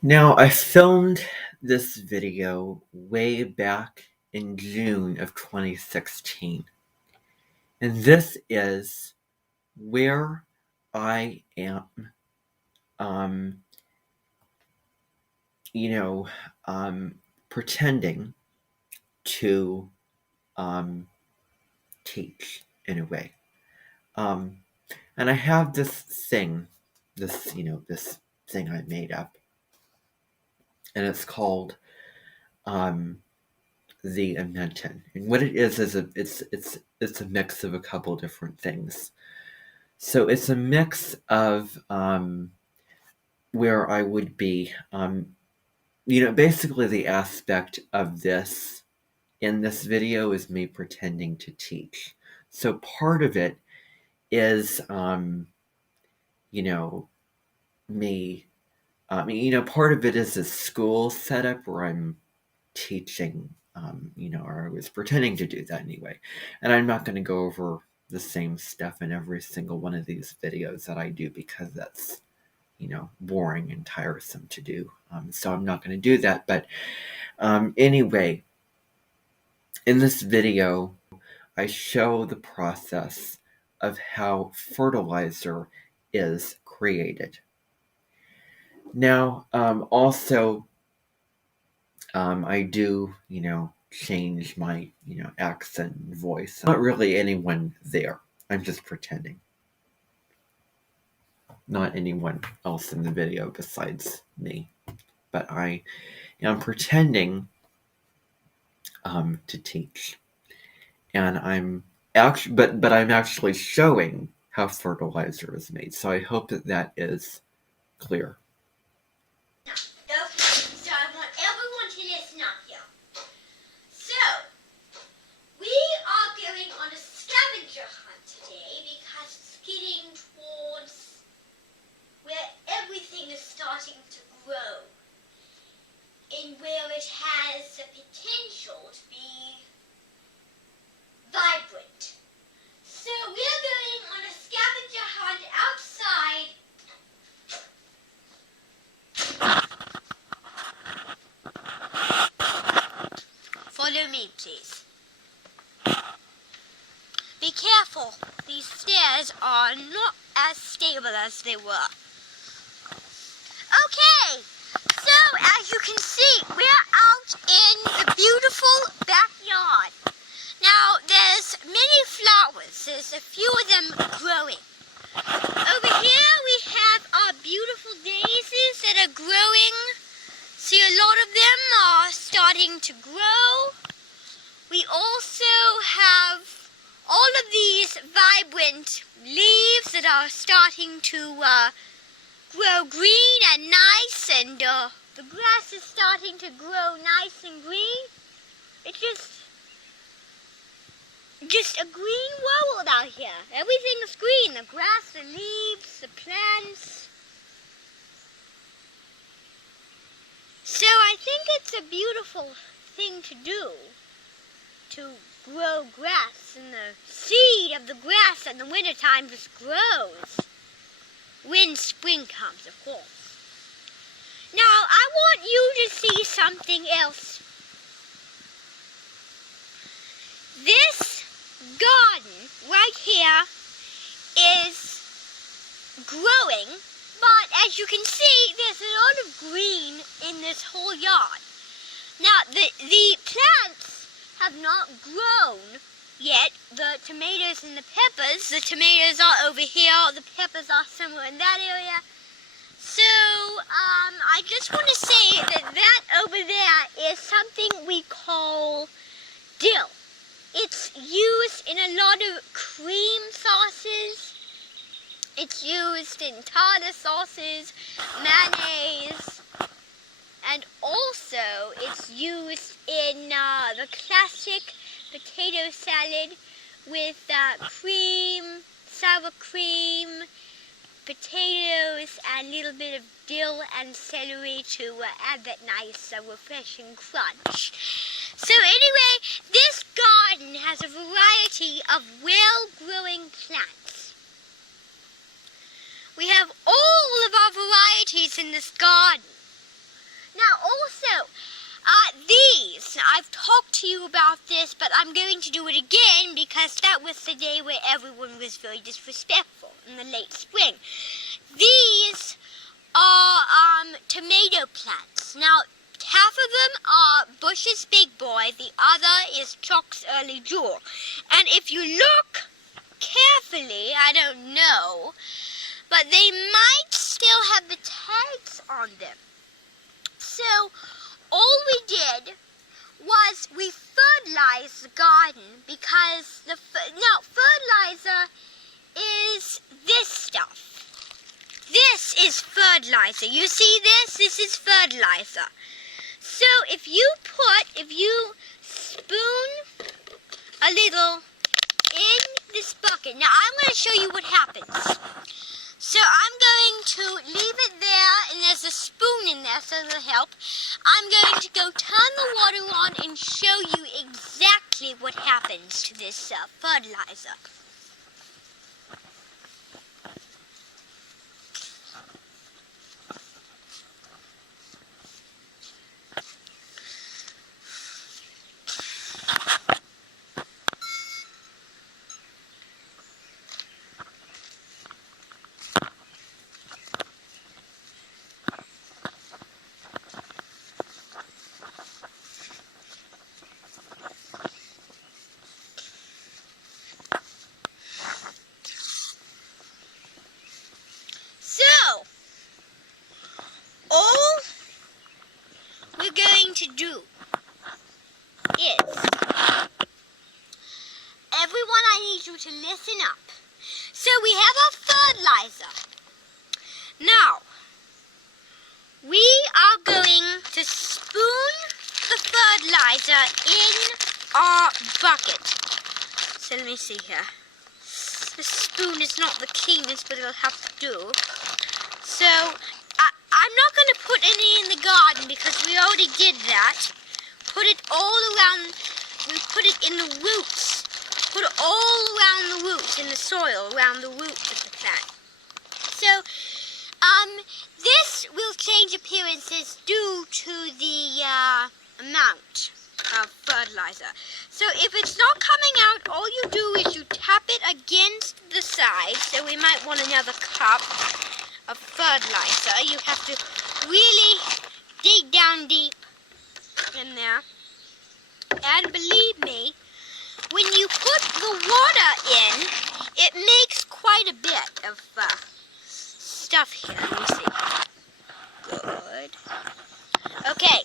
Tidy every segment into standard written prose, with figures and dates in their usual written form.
Now, I filmed this video way back in June of 2016, and this is where I am, um, you know, pretending to teach in a way. Um, and I have this thing, this thing I made up, and it's called the Invention. And what it is it's a mix of a couple different things. So it's a mix of where I would be, basically the aspect of this in this video is me pretending to teach. So part of it is, me. Part of it is a school setup where I'm teaching, or I was pretending to do that anyway. And I'm not going to go over the same stuff in every single one of these videos that I do because that's, boring and tiresome to do. So I'm not going to do that. But anyway, in this video, I show the process of how fertilizer is created. Now, also, I do, change my, accent and voice. Not really anyone there. I'm just pretending. Not anyone else in the video besides me. But I am pretending to teach. And I'm actually, but I'm actually showing how fertilizer is made. So I hope that that is clear. So I want everyone to listen up here. So, we are going on a scavenger hunt today because it's getting towards where everything is starting to grow and where it has the potential to be vibrant. So we're going on a scavenger hunt outside. Follow me, please. Be careful. These stairs are not as stable as they were. Okay, so as you can see, we're out in the beautiful backyard. Now, there's many flowers. There's a few of them growing. Over here we have our beautiful daisies that are growing. See, a lot of them are starting to grow. We also have all of these vibrant leaves that are starting to grow green and nice, and the grass is starting to grow nice and green. It's just a green world out here. Everything is green. The grass, the leaves, the plants. So I think it's a beautiful thing to do, to grow grass, and the seed of the grass in the wintertime just grows when spring comes, of course. Now, I want you to see something else. This garden right here is growing, but as you can see, there's a lot of green in this whole yard. Now, the plants have not grown yet. The tomatoes and the peppers are over here, the peppers are somewhere in that area. So, I just want to say that over there is something we call dill. It's used in a lot of cream sauces. It's used in tartar sauces, mayonnaise, and also it's used in the classic potato salad with cream, sour cream, potatoes, and a little bit of dill and celery to add that nice refreshing crunch. So anyway, this garden has a variety of well-growing plants. We have all of our varieties in this garden. So, these, I've talked to you about this, but I'm going to do it again because that was the day where everyone was very disrespectful in the late spring. These are tomato plants. Now, half of them are Bush's Big Boy, the other is Chuck's Early Jewel. And if you look carefully, I don't know, but they might still have the tags on them. So, all we did was we fertilized the garden because fertilizer is this stuff. This is fertilizer. You see this? This is fertilizer. So if you spoon a little in this bucket. Now I'm going to show you what happens. So I'm going to leave it there, and there's a spoon in there, so it'll help. I'm going to go turn the water on and show you exactly what happens to this fertilizer. So, all we're going to do is, everyone, I need you to listen up. So we have our fertilizer. Now, we are going to spoon the fertilizer in our bucket. So let me see here. The spoon is not the cleanest, but it'll have to do. So, I'm not going to put any in the garden because we already did that. Put it all around, we put it in the roots. Put it all around the roots, in the soil, around the roots of the plant. So, this will change appearances due to the amount of fertilizer. So if it's not coming out, all you do is you tap it against the side. So we might want another cup of fertilizer. You have to really dig down deep in there. And believe me, when you put the water in, it makes quite a bit of stuff here. Let me see. Good. Okay.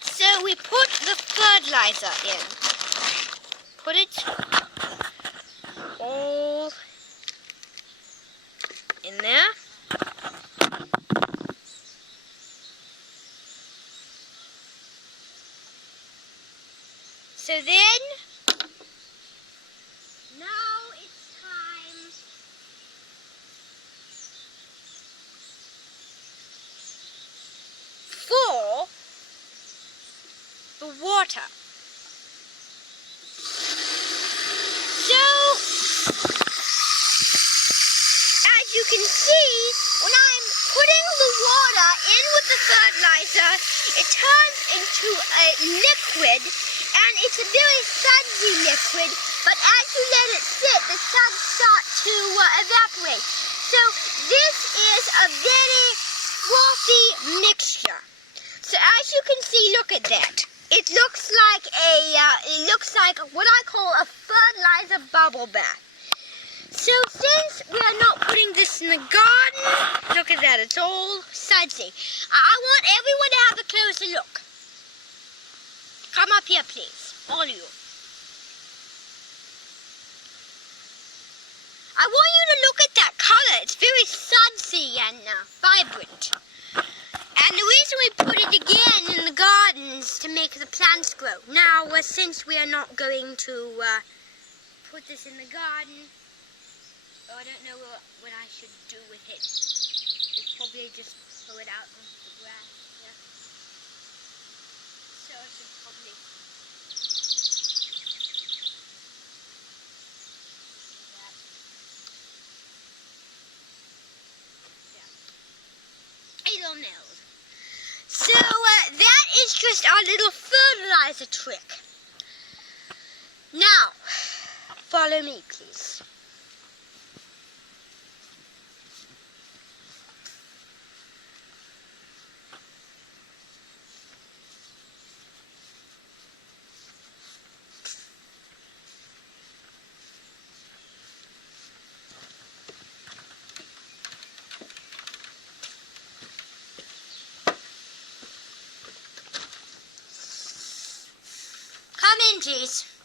So we put the fertilizer in. Put it all in there. So then, now it's time for the water. So, as you can see, when I'm putting the water in with the fertilizer, it turns into a liquid, and it's a very sudsy liquid, but as you let it sit, the suds start to evaporate. So this is a very frothy mixture. So as you can see, look at that. It looks like what I call a fertilizer bubble bath. So since we are not putting this in the garden, look at that, it's all sudsy. I want everyone to have a closer look. Come up here, please, all of you. I want you to look at that color. It's very sudsy and vibrant. And the reason we put it again in the garden is to make the plants grow. Now, since we are not going to put this in the garden, I don't know what I should do with it. It's probably just throw it out onto the grass. Yeah. So I should probably... Yeah. I don't know. So that is just our little fertilizer trick. Now, follow me, please. Come in, please.